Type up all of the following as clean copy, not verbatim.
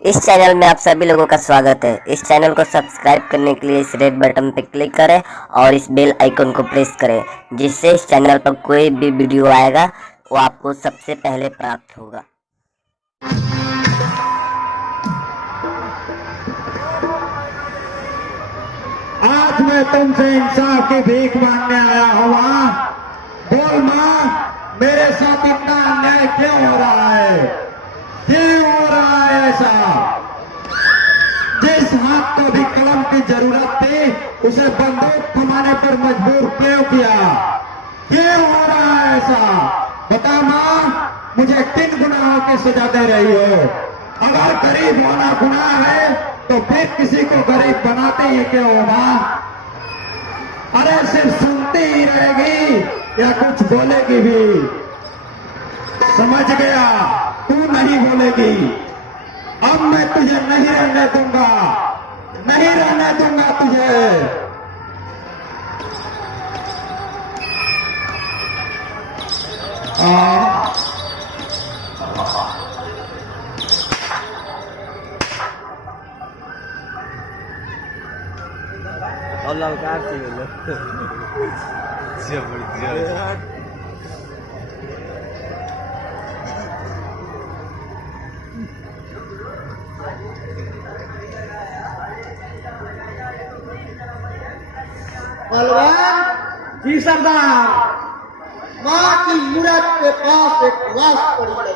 इस चैनल में आप सभी लोगों का स्वागत है। इस चैनल को सब्सक्राइब करने के लिए इस रेड बटन पर क्लिक करें और इस बेल आइकन को प्रेस करें, जिससे इस चैनल पर कोई भी वीडियो आएगा वो आपको सबसे पहले प्राप्त होगा। आज मैं तुमसे इंसाफ की भीख मांगने आया हूँ। बोल माँ, मेरे साथ इतना अन्याय क्यों हो रहा है? क्यों हो रहा है ऐसा? जिस हाथ को भी कलम की जरूरत थी उसे बंदूक थमाने पर मजबूर क्यों किया? क्यों हो रहा है ऐसा? बता माँ, मुझे किन गुनाहों की सजा दे रही हो? अगर गरीब होना गुनाह है तो फिर किसी को गरीब बनाते ही क्यों हो माँ? अरे सिर्फ सुनती ही रहेगी या कुछ बोलेगी भी? समझ गया, तू नहीं बोलेगी। अब मैं तुझे नहीं रहने दूंगा, नहीं रहने दूंगा तुझे। और ललकार से बलवान जी सरदार, माँ की मूरत के पास एक लाश पड़ी है।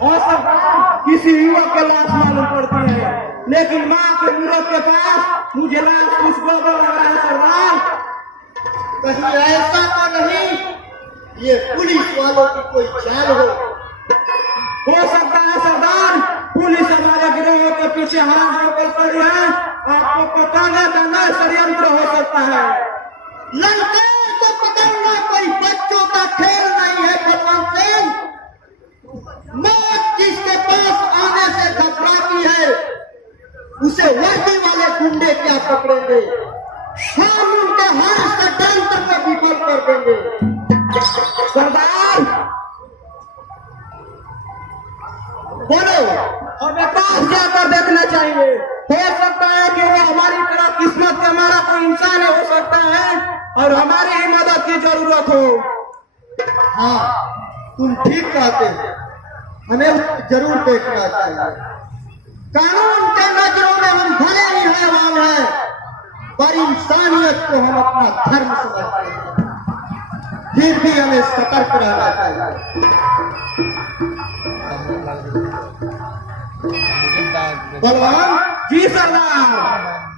और सरदार, किसी युवक के लाश मालूम पड़ती है, लेकिन माँ की मूरत के पास मुझे लाश कुछ गड़बड़ लग रहा है सरदार। कहीं ऐसा तो नहीं ये पुलिस वालों की कोई चाल हो सकता है सरदार। पुलिस हमारे गिरोह के पीछे हाथ जोड़कर पड़ी है। आपको पकाना दाना षड्यंत्र हो सकता है। ललकार को पकड़ना कोई बच्चों का खेल नहीं है बलवंत सिंह। मौत जिसके पास आने से घबराती है उसे वर्दी वाले गुंडे क्या पकड़ेंगे? हम उनके हर षड्यंत्र को विफल कर देंगे। सरदार बोलो, हमें पास जाकर देखना चाहिए। हो सकता है कि वो हमारी तरह किस्मत का मारा कोई इंसान हो सकता है और हमारी ही मदद की जरूरत हो। हाँ, तुम ठीक कहते हो, हमें जरूर देखना चाहिए। कानून के नजरों में हम भले ही हैवान हैं, पर इंसानियत को हम अपना धर्म समझते हैं। फिर भी हमें सतर्क रहना चाहिए। बलवान जी सरदार,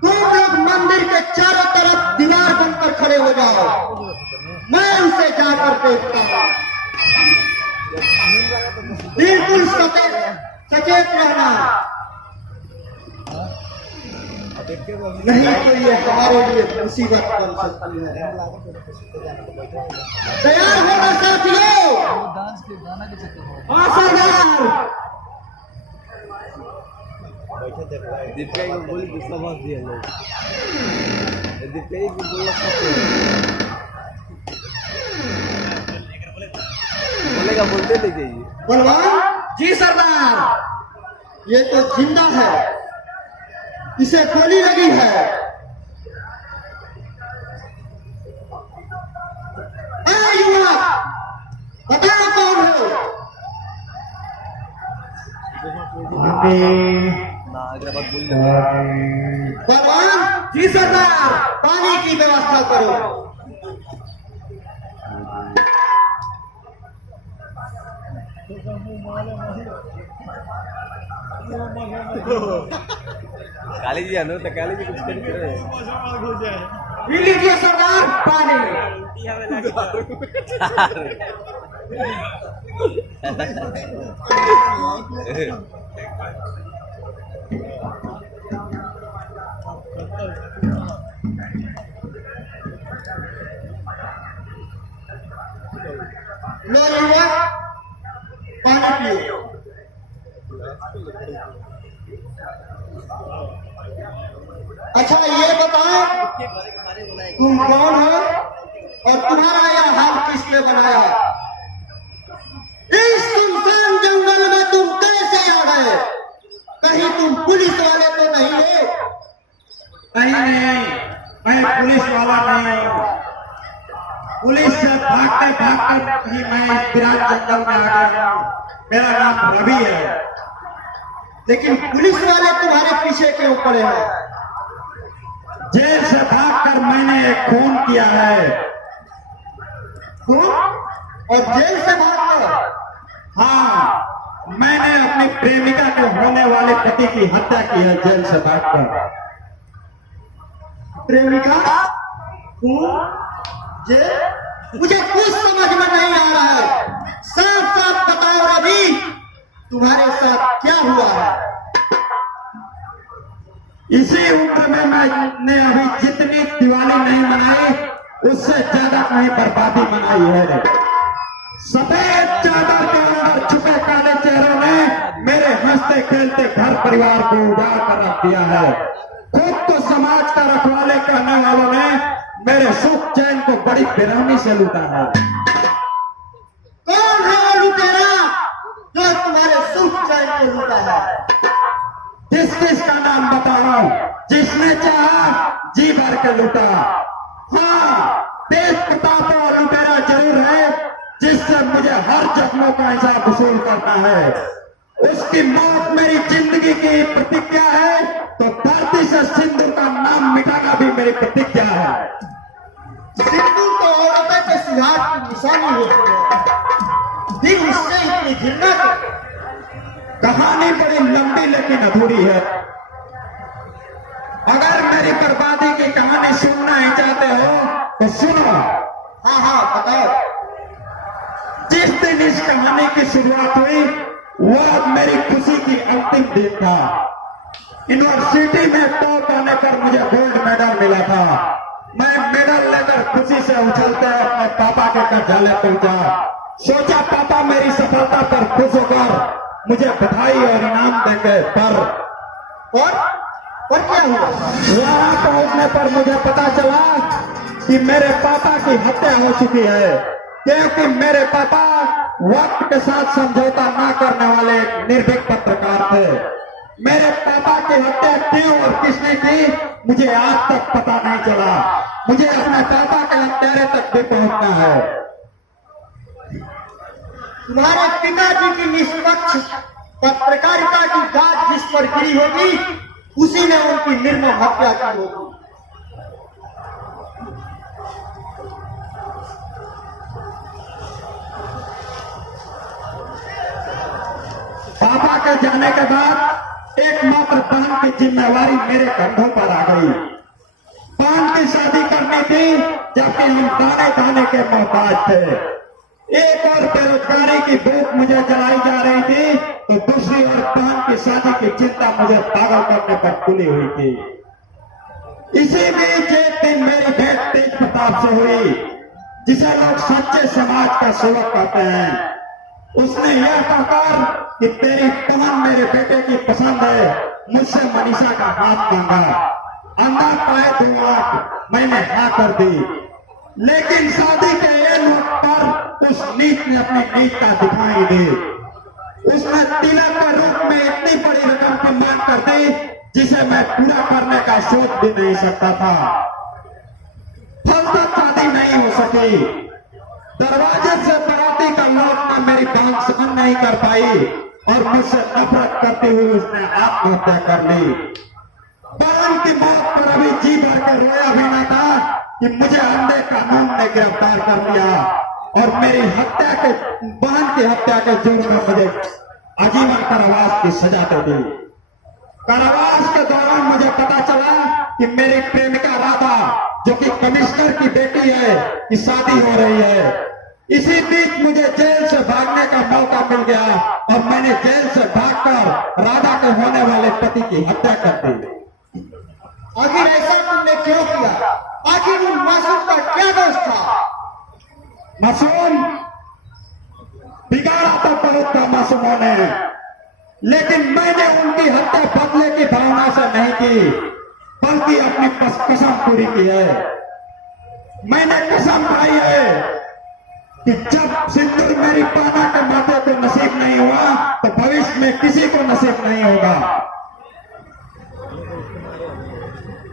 तुम लोग मंदिर के चारों तरफ दीवार बनकर खड़े हो जाओ, मैं उसे जाकर देखता हूँ। बिल्कुल सचेत रहना, नहीं तो ये हमारे लिए मुसीबत बन सकती है। तैयार होना साथियों। हाँ सरदार। दीपिका को बोली गुस्सा मत दिया लोग। दीपिका को बोला बोलेगा, बोलते नहीं चाहिए। बलवान जी सरदार, ये तो जिंदा है, इसे गोली लगी है। अरे युवक, बताओ कौन हो? बलवान जी सरदार, पानी की व्यवस्था करो। काली जी आनो तो काली जी कुछ करे। पी लीजिए सरदार पानी। लो युवक, पानी पियो। अच्छा ये बताओ, तुम कौन हो और तुम्हारा यह हाल किसने बनाया? इस सुनसान जंगल में तुम कैसे आ गए? कहीं तुम पुलिस वाले तो नहीं हो? नहीं, मैं पुलिस वाला नहीं हूँ। पुलिस से भागते भागते ही मैं इस विराट जंगल में आ गया हूँ। मेरा नाम रवि है। लेकिन पुलिस वाले तुम्हारे पीछे क्यों पड़े हैं? जेल से भागकर मैंने एक खून किया है। खून? और जेल से भागकर? हाँ, मैंने अपनी प्रेमिका के होने वाले पति की हत्या की है जेल से भागकर। प्रेमिका? खून? जेल? मुझे कुछ समझ में नहीं आ रहा है। साफ साफ बताओ रवि, तुम्हारे साथ क्या हुआ है? इसी उम्र में मैंने अभी जितनी दिवाली नहीं मनाई उससे ज्यादा कहीं बर्बादी मनाई है। सफेद चादर के अंदर छुपे काले चेहरों ने मेरे हंसते खेलते घर परिवार को उजाड़ कर रख दिया है। खुद तो समाज का रखवाले करने वालों ने मेरे सुख चैन को बड़ी बेरहमी से लूटा है। कौन है वो लुटेरा जो तुम्हारे सुख चैन को लूटा है? किस किस का नाम बताऊं? जिसने चाहा जी भर के लूटा। हाँ, तेज प्रताप और लुटेरा जरूर है जिससे मुझे हर जख्मों का हिसाब वसूल करना है। उसकी मौत मेरी जिंदगी की प्रतिज्ञा है, तो धरती से सिंदूर का नाम मिटाना भी मेरी प्रतिज्ञा है। सिंदूर तो औरतों के सिंगार की निशानी होती है, फिर उससे इतनी घृणा? कहानी बड़ी लंबी लेकिन अधूरी है। अगर मेरी बर्बादी की कहानी सुनना ही चाहते हो तो सुनो। हाँ हाँ बताओ। जिस दिन इस कहानी की शुरुआत हुई वह मेरी खुशी की अंतिम दिन था। यूनिवर्सिटी में टॉप आने पर मुझे गोल्ड मेडल मिला था। मैं मेडल लेकर खुशी से उछलते अपने पापा के कब्जाले पहुंचा। सोचा पापा मेरी सफलता पर खुश होकर मुझे बधाई और इनाम देंगे, और क्या हुआ? वहां पहुंचने पर मुझे पता चला कि मेरे पापा की हत्या हो चुकी है, क्योंकि मेरे पापा वक्त के साथ समझौता न करने वाले निर्भीक पत्रकार थे। मेरे पापा की हत्या क्यों और किसने की मुझे आज तक पता नहीं चला। मुझे अपने पापा के हत्यारे तक भी पहुंचना है। तुम्हारे पिताजी की निष्पक्ष पत्रकारिता की गाज जिस पर गिरी होगी उसी ने उनकी निर्मम हत्या की होगी। पापा के जाने के बाद एकमात्र बहन की जिम्मेवारी मेरे कंधों पर आ गई। बहन की शादी करनी थी जबकि हम दाने दाने के मोहताज थे। एक और बेरोजगारी की भूख मुझे जलाई जा रही थी तो दूसरी ओर बहन की शादी की चिंता मुझे पागल करने पर तुली हुई थी। इसी बीच एक दिन मेरी भेंट तेज प्रताप से हुई, जिसे लोग सच्चे समाज का सेवक कहते हैं। उसने यह कहकर कि तेरी बहन मेरे बेटे की पसंद है मुझसे मनीषा का हाथ मांगा। अंदर पाए दुआ मैंने हाँ कर दी, लेकिन शादी के एक वक्त पर उस नीच ने अपनी नीचता दिखाई दी। उसने तिलक के रूप में इतनी बड़ी रकम की मांग कर दी जिसे मैं पूरा करने का सोच भी नहीं सकता था। फल तक शादी नहीं हो सकी। दरवाजे से बराती का लौटना मेरी बहन सहन नहीं कर पाई और मुझसे नफरत करती हुई उसने आत्महत्या कर ली। बहन की मौत पर अभी जी भर के रोया भी न था कि मुझे अंधे कानून ने गिरफ्तार कर लिया और मेरी हत्या के बहन की हत्या के जुर्म में मुझे आजीवन कारावास की सजा दे दी। कारावास के दौरान मुझे पता चला कि मेरी प्रेमिका राधा, जो कि कमिश्नर की बेटी है, की शादी हो रही है। इसी बीच मुझे जेल से भागने का मौका मिल गया और मैंने जेल से भागकर राधा के होने वाले पति की हत्या कर दी। आखिर ऐसा तुमने क्यों किया? आखिर उन मासूम का क्या दोष था? मासूम बिगाड़ा तो बहुत था मासूमों ने, लेकिन मैंने उनकी हत्या बदले की भावना से नहीं की, बल्कि अपनी कसम पूरी की है। मैंने कसम खाई है कि जब सिंदूर मेरी पाना के माथे को नसीब नहीं हुआ तो भविष्य में किसी को नसीब नहीं होगा।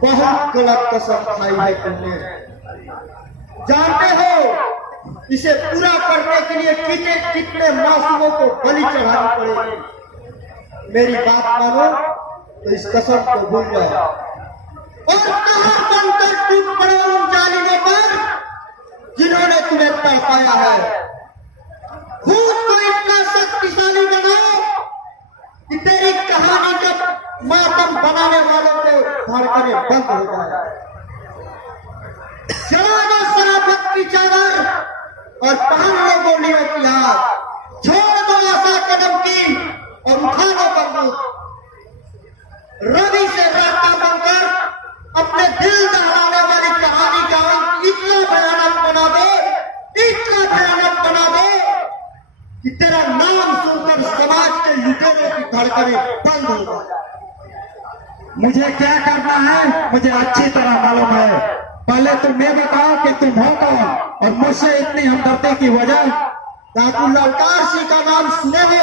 बहुत गलत कसम खाई है तुमने। जानते हो इसे पूरा करने के लिए कितने कितने मासूमों को बलि चढ़ानी पड़ेगी। मेरी बात मानो तो इस कसम को भूल जाओ। और कहां बनकर टूट पड़े उन जालिमों पर जिन्होंने तुम्हें तड़पाया है। खुद को इतना शक्तिशाली बनाओ कि तेरी कहानी जब मातम बनाने वालों के धड़कने बंद हो जाए। चला दो शराफत की चादर और पहन लो गोलियों की आग। छोड़ दो आशा कदम की और उठा लो बंदूक। रवि से रास्ता बनकर अपने दिल दहलाने वाली कहानी का अंत इतना भयानक बना दो, इतना भयानक बना दो कि तेरा नाम सुनकर समाज के लुटेरों की धड़कनें बंद हो जाए। मुझे क्या करना है मुझे अच्छी तरह मालूम है। पहले तुम ये बताओ कि तुम हो कौन और मुझसे इतनी हमदर्दी की वजह। डाकू ललकार सिंह का नाम सुने हो?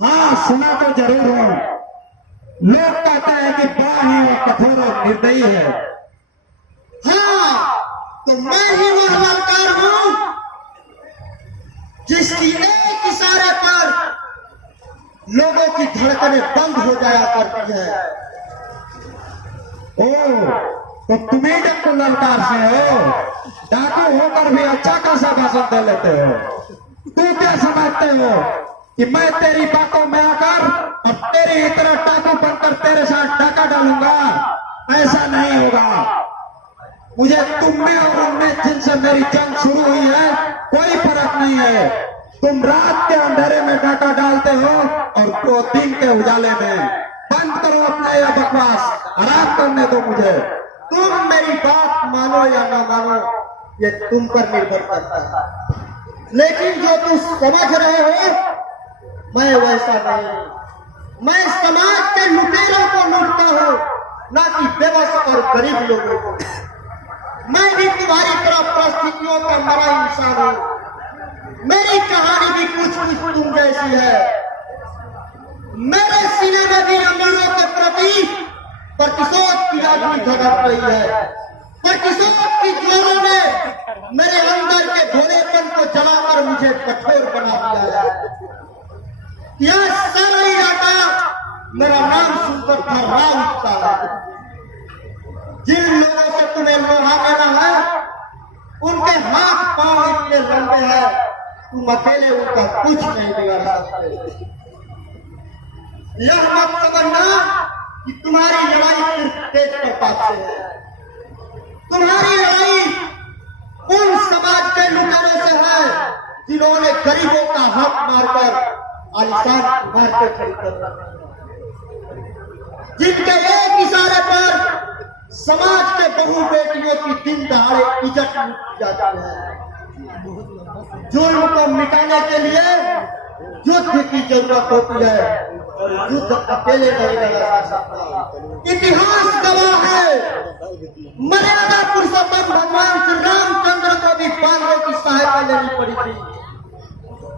हाँ सुना तो जरूर हूँ। लोग कहते हैं कि बड़ा ही वो कठोर और निर्दयी है। हाँ तो मैं ही वह ललकार हूँ जिसकी एक इशारे पर लोगों की धड़कनें बंद हो जाया करती है। ओ तो तुम्हें जब तुम ललकार से हो, डाकू होकर भी अच्छा खासा भाषण दे लेते हो। तू क्या समझते हो कि मैं तेरी बातों में आकर अब तेरी तरह डाकू बनकर तेरे साथ डाका डालूंगा? ऐसा नहीं होगा। मुझे तुम में और उनमें जिनसे मेरी जंग शुरू हुई है कोई फर्क नहीं है। तुम रात के अंधेरे में डाका डालते हो और तो दिन के उजाले में। बंद करो अपना यह बकवास, आराम करने दो मुझे। तुम मेरी बात मानो या ना मानो ये तुम पर निर्भर करता है, लेकिन जो तुम समझ रहे हो मैं वैसा नहीं। मैं समाज के लुटेरों को लूटता हूँ, ना कि बेबस और गरीब लोगों को। मैं भी तुम्हारी तरह परिस्थितियों का मरा इंसान हूँ। मेरी कहानी भी कुछ कुछ तुम जैसी है। मेरे सीने में भी अमीरों के प्रति प्रतिशोध की आग धड़क रही है। प्रतिशोध की ज्वाला ने मेरे अंदर के भोलेपन को जलाकर मुझे कठोर बना दिया है। यह सारा इलाका मेरा नाम सुनकर थर्रा उठता है। जिन लोगों से तुम्हें लोहा लेना है उनके हाथ पांव इतने लंबे हैं तुम अकेले उनका कुछ नहीं बिगाड़ सकते। यह मत समझना कि तुम्हारी लड़ाई सिर्फ तेज प्रताप से है। तुम्हारी लड़ाई उन समाज के लुटेरों से है जिन्होंने गरीबों का हक मारकर आलिशान मारके खरीदा, जिनके एक इशारे पर समाज के बहू बेटियों की दिन दहाड़े इज्जत लूट जाती है। जुल्म को मिटाने के लिए युद्ध की जरूरत होती है और युद्ध अकेले नहीं लड़ा जा सकता। इतिहास गवाह है, मर्यादा पुरुषोत्तम भगवान श्री रामचंद्र को भी पांडवों की सहायता लेनी पड़ी थी।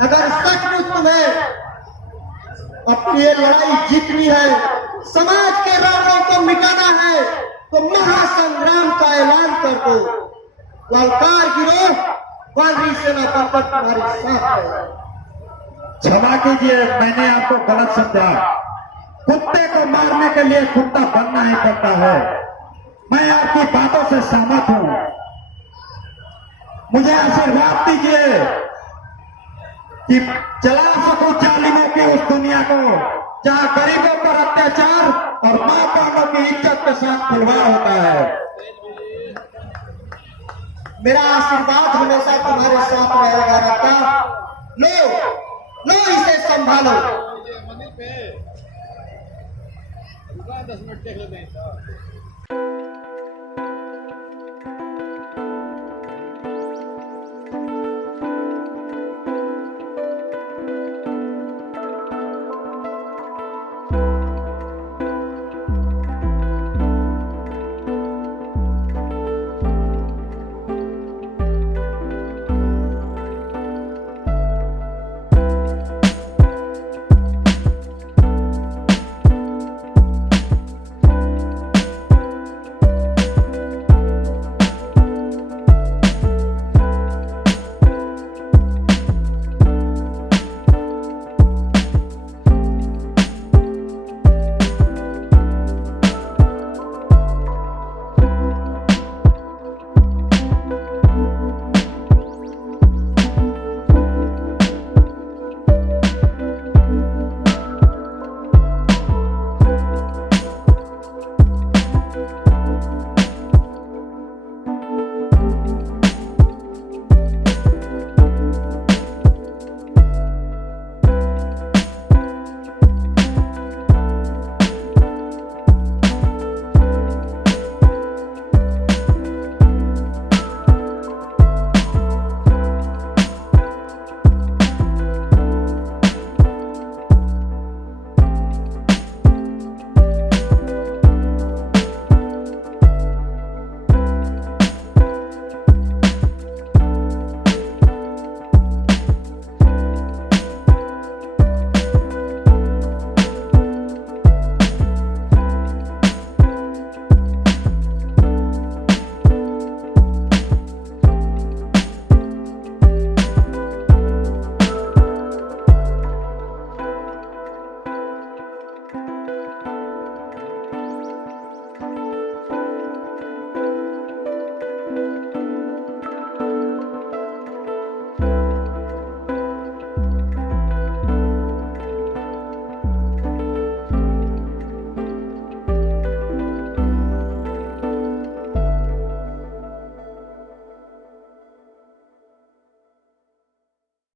अगर सचमुच तुम्हें अपनी ये लड़ाई जीतनी है, समाज के रावणों को मिटाना है तो महासंग्राम का ऐलान कर दो। ललकार गिरोह वानरी सेना बनकर तुम्हारे साथ है। क्षमा कीजिए, मैंने आपको गलत समझा। कुत्ते को मारने के लिए कुत्ता बनना ही पड़ता है। मैं आपकी बातों से सहमत हूं। मुझे आशीर्वाद दीजिए कि चला सकूं जालिमों की उस दुनिया को जहां गरीबों पर अत्याचार और मां बहनों की इज्जत के साथ खिलवाड़ होता है। मेरा आशीर्वाद हमेशा तुम्हारे साथ रहेगा रत्ता। लो इसे संभालो। 10 मिनट देख लेते हैं।